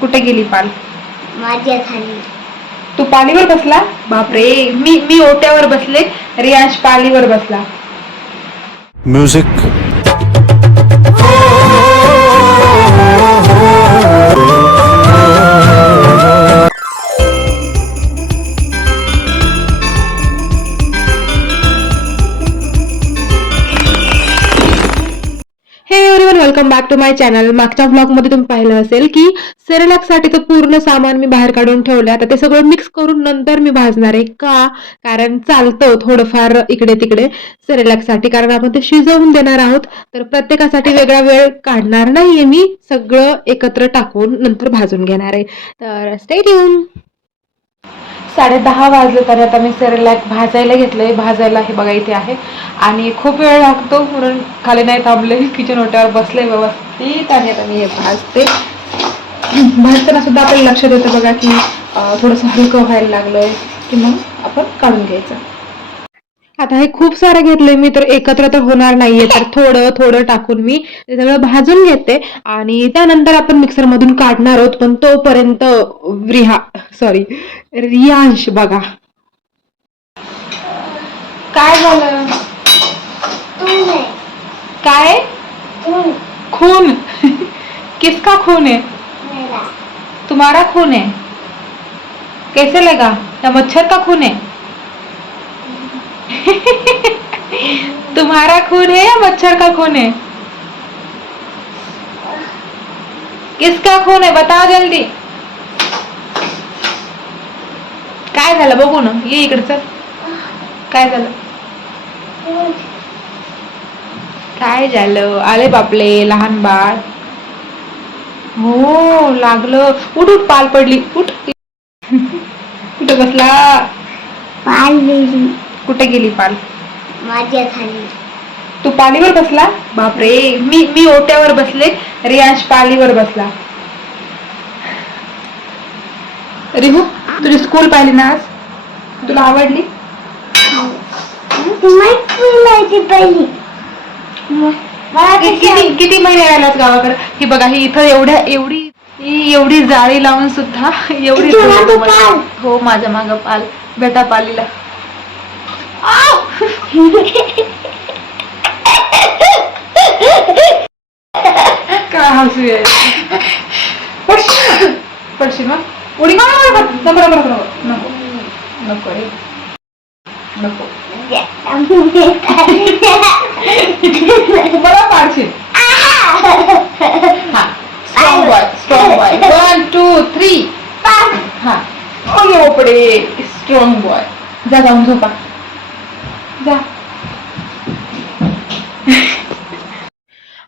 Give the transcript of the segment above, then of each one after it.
कुठे गेली पाल? माझ्या खाली. तू पालीवर बसला? बापरे मी मी ओट्यावर बसले रियांश पालीवर बसला. Music welcome back to my channel मागच्या ब्लॉगमध्ये तुम्ही पाहिलं असेल की साठीचं पूर्ण सामान मी बाहेर काढून ठेवलं आता ते सगळं मिक्स करून नंतर मी भाजणार आहे का? कारण चालतं थोडंफार इकडे तिकडे साठी कारण आपण ते शिजवून देणार आहोत. तर प्रत्येकासाठी वेगळा वेळ काढणार नाहीये मी. सगळं एकत्र टाकून नंतर भाजून घेणार आहे. तर स्टेट येऊन साडे दहा वाजले तरी आता मी सेरेलॅक भाजायला घेतलंय. भाजायला हे बघा इथे आहे. आणि खूप वेळ लागतो म्हणून खाली नाही थांबले. किचन ओट्यावर बसले व्यवस्थित आणि आता मी हे भाजते. भाजताना सुद्धा आपल्याला लक्षात येतं बघा की थोडंसं हलकं व्हायला लागलंय की मग आपण काढून घ्यायचं. आता हे खूप सारं घेतलंय मी तर एकत्र तर होणार नाहीये. तर थोडं थोडं टाकून मी ते सगळं भाजून घेते. आणि त्यानंतर आपण मिक्सर मधून काढणार आहोत पण तोपर्यंत रिहा सॉरी रियांश बघा. काय झालं? काय? खून. किसका खून है मेरा. तुम्हारा खून है कैसे लगा? या मच्छर का खून है तुम्हारा खून है या मच्छर का खून है? किसका खून है? बताओ जल्दी। काय झालं? बघू ना. ये इकडचं काय झालं? काय झालं? आले बापले लहान बाळ. हो लागलं. उठ उठ पाल पडली. उठ. कुठे बसला? पाल गेली. कुठे गेली पाल? माझ्या खाली. तू पालीवर बसला? बापरे मी मी ओट्यावर बसले रियांश पालीवर बसला. रिहू तुझी स्कूल पाहिली ना आज? तुला आवडली? किती किती महिने राहिलात गावाकडे? ही बघा ही इथं एवढ्या एवढी ही एवढी जाळी लावून सुद्धा एवढी. हो माझ्या माग पाल. बेटा पालीला काय हसू आहे पडशील ना पडशील ना उडी मार. नको नको नको नको नको रे नको मला पाडशील हा strong boy strong boy one two three हा ओ बापडे स्ट्रॉंग बॉय जा जाऊन झोपा जा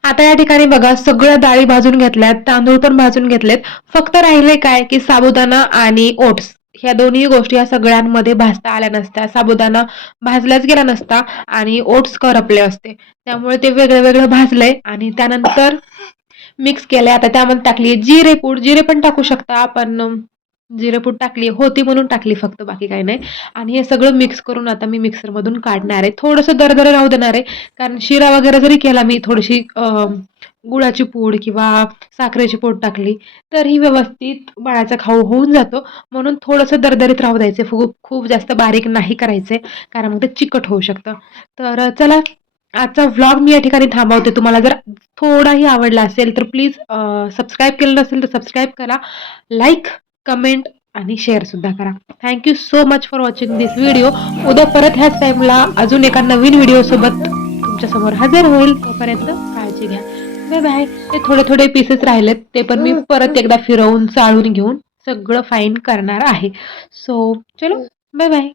आता या ठिकाणी बघा सगळ्या डाळी भाजून घेतल्यात तांदूळ पण भाजून घेतलेत. फक्त राहिले काय की साबुदाणा आणि ओट्स. ह्या दोन्ही गोष्टी या सगळ्यांमध्ये भाजता आल्या नसत्या. साबुदाणा भाजलाच गेला नसता आणि ओट्स करपले असते. त्यामुळे ते वेगळं वेगळं भाजलंय आणि त्यानंतर मिक्स केलंय. आता त्यामध्ये टाकली जिरे पूड. जिरे पण टाकू शकता आपण अं, टाकली होती म्हणून टाकली फक्त बाकी काही नाही. आणि हे सगळं मिक्स करून आता मी मिक्सरमधून काढणार आहे. थोडंसं दरदर राहू देणार आहे. कारण शिरा वगैरे जरी केला मी थोडीशी गुळाची पूड किंवा साखरेची पूड टाकली तरी व्यवस्थित बाळाचा खाऊ होऊन जातो. म्हणून थोडंसं दरदरीत राहू द्यायचं. खूप खूप जास्त बारीक नाही करायचे कारण मग ते चिकट होऊ शकतं. तर चला आजचा व्लॉग मी या ठिकाणी थांबवते. तुम्हाला जर थोडाही आवडला असेल तर प्लीज सबस्क्राईब केलं नसेल तर सबस्क्राईब करा. लाईक कमेंट आणि शेअर सुद्धा करा. Thank you so much for watching this video उद्या परत ह्याच टाईमला अजून एका नवीन व्हिडिओ सोबत तुमच्यासमोर हजर होईल. तोपर्यंत काळजी घ्या. बाय बाय ते थोडे थोडे पीसेस राहिलेत. ते पण मी परत एकदा फिरवून चाळून घेऊन सगळं फाईन करणार आहे. सो चलो. Bye bye